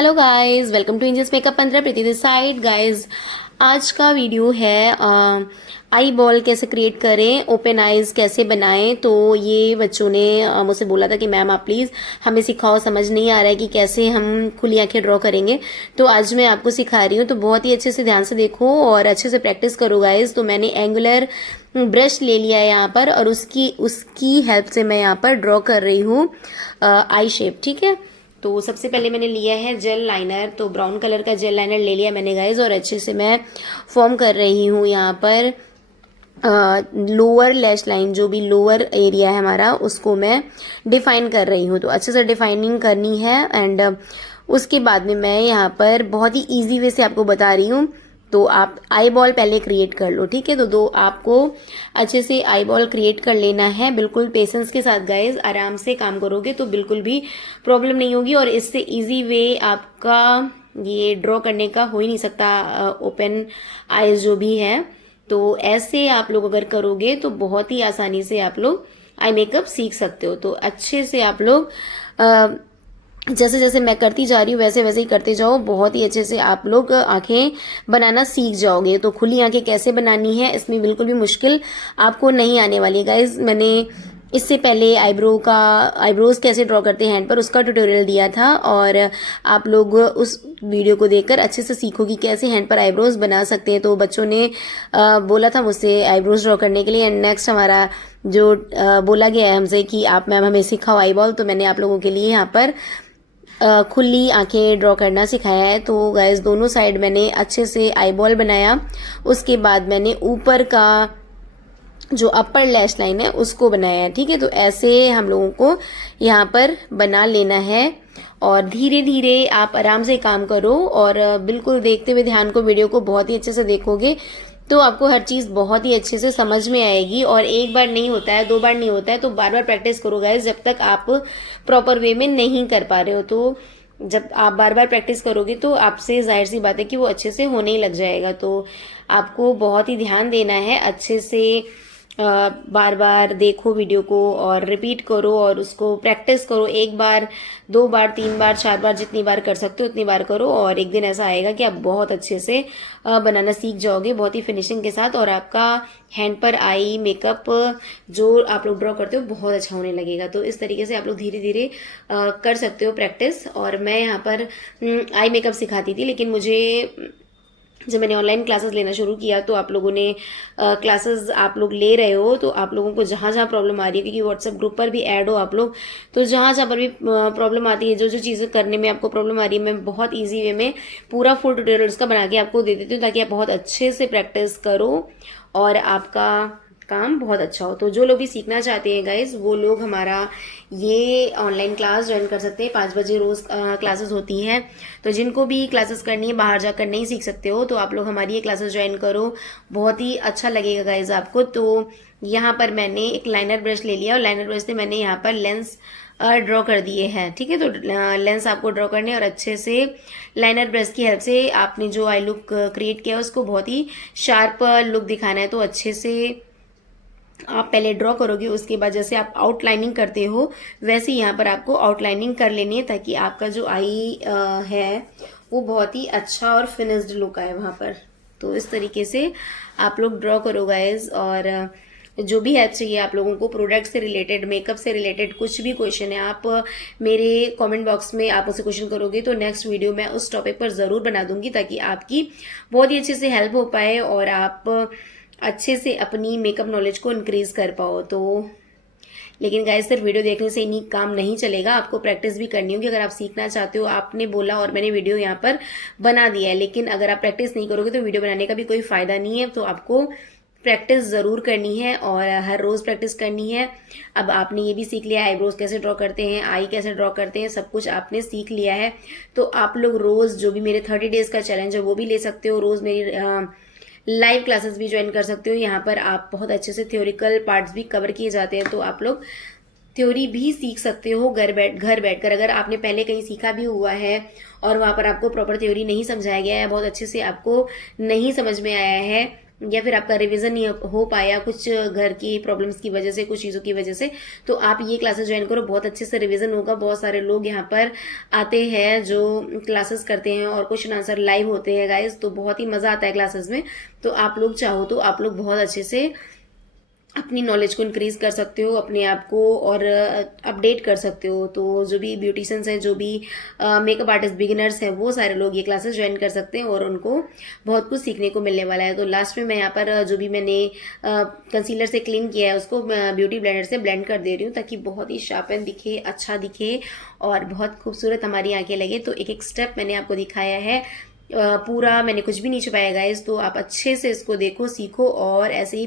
Hello guys, welcome to Angels Makeup 15 Preeti this side. Guys, आज का video है eye ball कैसे क्रिएट करें, ओपन आईज कैसे बनाएं। तो ये बच्चों ने मुझसे बोला था कि मैम आप प्लीज़ हमें सिखाओ, समझ नहीं आ रहा है कि कैसे हम खुली आंखें ड्रॉ करेंगे। तो आज मैं आपको सिखा रही हूँ, तो बहुत ही अच्छे से ध्यान से देखो और अच्छे से प्रैक्टिस करो गाइस। तो मैंने एंगुलर ब्रश ले लिया है यहाँ पर और उसकी उसकी हेल्प से मैं यहाँ पर ड्रॉ कर रही हूँ आई शेप। ठीक है, तो सबसे पहले मैंने लिया है जेल लाइनर। तो ब्राउन कलर का जेल लाइनर ले लिया मैंने गाइज और अच्छे से मैं फॉर्म कर रही हूँ यहाँ पर लोअर लैश लाइन, जो भी लोअर एरिया है हमारा, उसको मैं डिफाइन कर रही हूँ। तो अच्छे से डिफाइनिंग करनी है एंड उसके बाद में मैं यहाँ पर बहुत ही इजी वे से आपको बता रही हूँ। तो आप आई बॉल पहले क्रिएट कर लो, ठीक है। तो दो आपको अच्छे से आई बॉल क्रिएट कर लेना है, बिल्कुल पेशेंस के साथ गाइज। आराम से काम करोगे तो बिल्कुल भी प्रॉब्लम नहीं होगी और इससे इजी वे आपका ये ड्रॉ करने का हो ही नहीं सकता, ओपन आईज जो भी है। तो ऐसे आप लोग अगर करोगे तो बहुत ही आसानी से आप लोग आई मेकअप सीख सकते हो। तो अच्छे से आप लोग जैसे जैसे मैं करती जा रही हूँ वैसे वैसे ही करते जाओ, बहुत ही अच्छे से आप लोग आंखें बनाना सीख जाओगे। तो खुली आंखें कैसे बनानी है, इसमें बिल्कुल भी मुश्किल आपको नहीं आने वाली है गाइज। मैंने इससे पहले आईब्रोज कैसे ड्रॉ करते हैं हैंड पर, उसका ट्यूटोरियल दिया था और आप लोग उस वीडियो को देखकर अच्छे से सीखो कि कैसे हैंड पर आईब्रोज बना सकते हैं। तो बच्चों ने बोला था मुझसे आईब्रोज ड्रॉ करने के लिए एंड नेक्स्ट हमारा जो बोला गया है हमसे कि आप मैम हमें सिखाओ आई बॉल। तो मैंने आप लोगों के लिए यहाँ पर खुली आंखें ड्रॉ करना सिखाया है। तो गाइस दोनों साइड मैंने अच्छे से आई बॉल बनाया। उसके बाद मैंने ऊपर का जो अपर लैश लाइन है उसको बनाया है, ठीक है। तो ऐसे हम लोगों को यहाँ पर बना लेना है और धीरे धीरे आप आराम से काम करो और बिल्कुल देखते हुए ध्यान को, वीडियो को बहुत ही अच्छे से देखोगे तो आपको हर चीज़ बहुत ही अच्छे से समझ में आएगी। और एक बार नहीं होता है, दो बार नहीं होता है, तो बार बार प्रैक्टिस करो गाइस, जब तक आप प्रॉपर वे में नहीं कर पा रहे हो। तो जब आप बार बार प्रैक्टिस करोगे तो आपसे जाहिर सी बात है कि वो अच्छे से होने ही लग जाएगा। तो आपको बहुत ही ध्यान देना है, अच्छे से बार बार देखो वीडियो को और रिपीट करो और उसको प्रैक्टिस करो। एक बार, दो बार, तीन बार, चार बार, जितनी बार कर सकते हो उतनी बार करो और एक दिन ऐसा आएगा कि आप बहुत अच्छे से बनाना सीख जाओगे, बहुत ही फिनिशिंग के साथ। और आपका हैंड पर आई मेकअप जो आप लोग ड्रॉ करते हो बहुत अच्छा होने लगेगा। तो इस तरीके से आप लोग धीरे धीरे कर सकते हो प्रैक्टिस। और मैं यहाँ पर आई मेकअप सिखाती थी, लेकिन मुझे जब मैंने ऑनलाइन क्लासेस लेना शुरू किया तो आप लोगों ने क्लासेस आप लोग ले रहे हो तो आप लोगों को जहाँ जहाँ प्रॉब्लम आ रही है, क्योंकि व्हाट्सएप ग्रुप पर भी ऐड हो आप लोग, तो जहाँ जहाँ पर भी प्रॉब्लम आती है, जो जो चीज़ें करने में आपको प्रॉब्लम आ रही है, मैं बहुत ईजी वे में पूरा फुल ट्यूटोरियल उसका बना के आपको दे देती हूँ ताकि आप बहुत अच्छे से प्रैक्टिस करो और आपका काम बहुत अच्छा हो। तो जो लोग भी सीखना चाहते हैं गाइज, वो लोग हमारा ये ऑनलाइन क्लास ज्वाइन कर सकते हैं। 5 बजे रोज क्लासेस होती हैं। तो जिनको भी क्लासेस करनी है, बाहर जाकर नहीं सीख सकते हो, तो आप लोग हमारी ये क्लासेस ज्वाइन करो, बहुत ही अच्छा लगेगा गाइज आपको। तो यहाँ पर मैंने एक लाइनर ब्रश ले लिया और लाइनर ब्रश से मैंने यहाँ पर लेंस ड्रॉ कर दिए हैं, ठीक है। तो लेंस आपको ड्रॉ करने और अच्छे से लाइनर ब्रश की हेल्प से आपने जो आई लुक क्रिएट किया उसको बहुत ही शार्प लुक दिखाना है। तो अच्छे से आप पहले ड्रॉ करोगे, उसके बाद जैसे आप आउटलाइनिंग करते हो वैसे यहाँ पर आपको आउटलाइनिंग कर लेनी है ताकि आपका जो आई है वो बहुत ही अच्छा और फिनिश्ड लुक आए वहाँ पर। तो इस तरीके से आप लोग ड्रॉ करो गाइज। और जो भी हेल्प चाहिए आप लोगों को, प्रोडक्ट से रिलेटेड, मेकअप से रिलेटेड, कुछ भी क्वेश्चन है, आप मेरे कमेंट बॉक्स में आप उसे क्वेश्चन करोगे तो नेक्स्ट वीडियो मैं उस टॉपिक पर ज़रूर बना दूंगी ताकि आपकी बहुत ही अच्छे से हेल्प हो पाए और आप अच्छे से अपनी मेकअप नॉलेज को इंक्रीज कर पाओ। तो लेकिन गाइस सिर्फ वीडियो देखने से इन्हीं काम नहीं चलेगा, आपको प्रैक्टिस भी करनी होगी। अगर आप सीखना चाहते हो, आपने बोला और मैंने वीडियो यहाँ पर बना दिया है, लेकिन अगर आप प्रैक्टिस नहीं करोगे तो वीडियो बनाने का भी कोई फायदा नहीं है। तो आपको प्रैक्टिस ज़रूर करनी है और हर रोज़ प्रैक्टिस करनी है। अब आपने ये भी सीख लिया है आईब्रोज कैसे ड्रॉ करते हैं, आई कैसे ड्रॉ करते हैं, सब कुछ आपने सीख लिया है। तो आप लोग रोज़ जो भी मेरे 30 डेज़ का चैलेंज है वो भी ले सकते हो, रोज़ मेरी लाइव क्लासेस भी ज्वाइन कर सकते हो। यहाँ पर आप बहुत अच्छे से थ्योरिकल पार्ट्स भी कवर किए जाते हैं, तो आप लोग थ्योरी भी सीख सकते हो घर बैठकर। अगर आपने पहले कहीं सीखा भी हुआ है और वहाँ पर आपको प्रॉपर थ्योरी नहीं समझाया गया है, बहुत अच्छे से आपको नहीं समझ में आया है, या फिर आपका रिवीजन नहीं हो पाया कुछ घर की प्रॉब्लम्स की वजह से, कुछ चीज़ों की वजह से, तो आप ये क्लासेस ज्वाइन करो, बहुत अच्छे से रिवीजन होगा। बहुत सारे लोग यहाँ पर आते हैं जो क्लासेस करते हैं और क्वेश्चन आंसर लाइव होते हैं गाइज, तो बहुत ही मजा आता है क्लासेस में। तो आप लोग चाहो तो आप लोग बहुत अच्छे से अपनी नॉलेज को इंक्रीज कर सकते हो, अपने आप को और अपडेट कर सकते हो। तो जो भी ब्यूटिशियंस हैं, जो भी मेकअप आर्टिस्ट बिगिनर्स हैं, वो सारे लोग ये क्लासेस ज्वाइन कर सकते हैं और उनको बहुत कुछ सीखने को मिलने वाला है। तो लास्ट में मैं यहाँ पर जो भी मैंने कंसीलर से क्लीन किया है उसको ब्यूटी ब्लेंडर से ब्लेंड कर दे रही हूँ, ताकि बहुत ही शार्पन दिखे, अच्छा दिखे और बहुत खूबसूरत हमारी आंखें लगे। तो एक एक स्टेप मैंने आपको दिखाया है, पूरा मैंने कुछ भी नहीं छुपाया गाइस। तो आप अच्छे से इसको देखो, सीखो और ऐसे ही